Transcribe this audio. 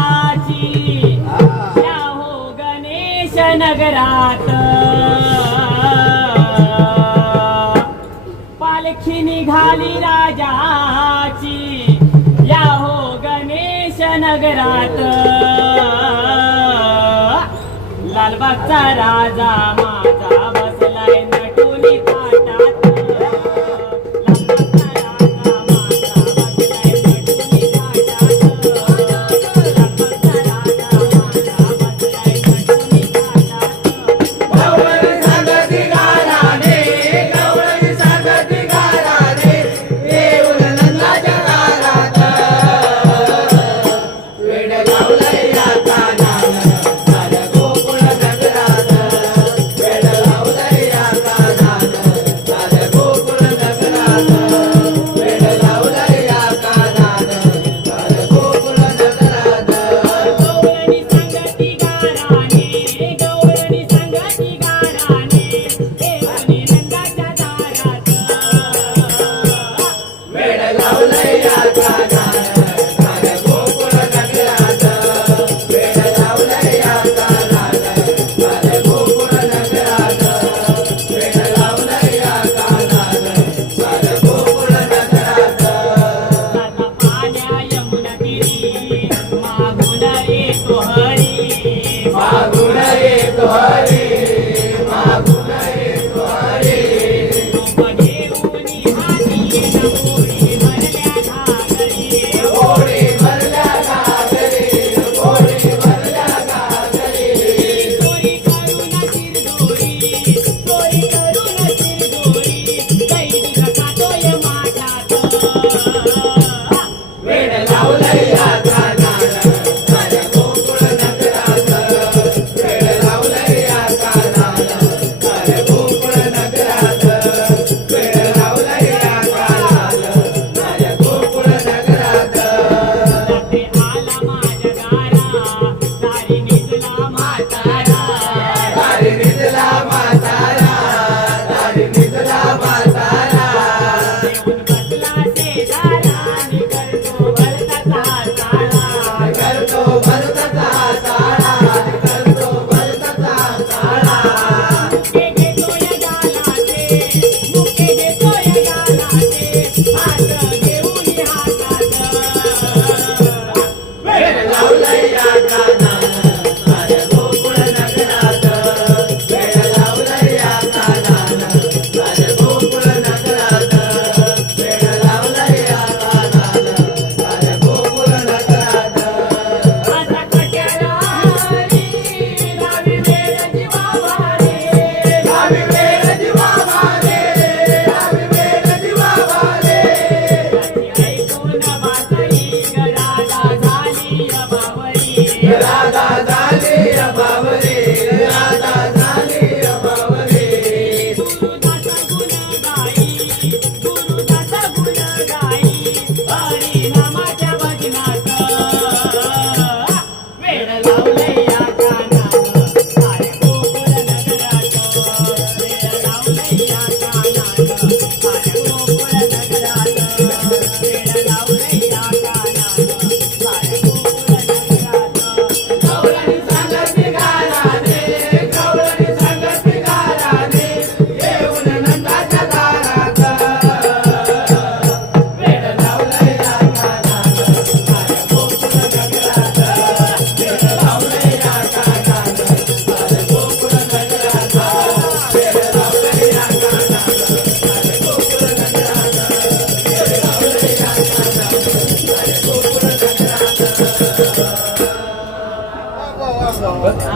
नगराची हो गणेश नगरात. पालखी निघाली राजाची. या हो गणेश नगरात. लालबागचा राजा माझा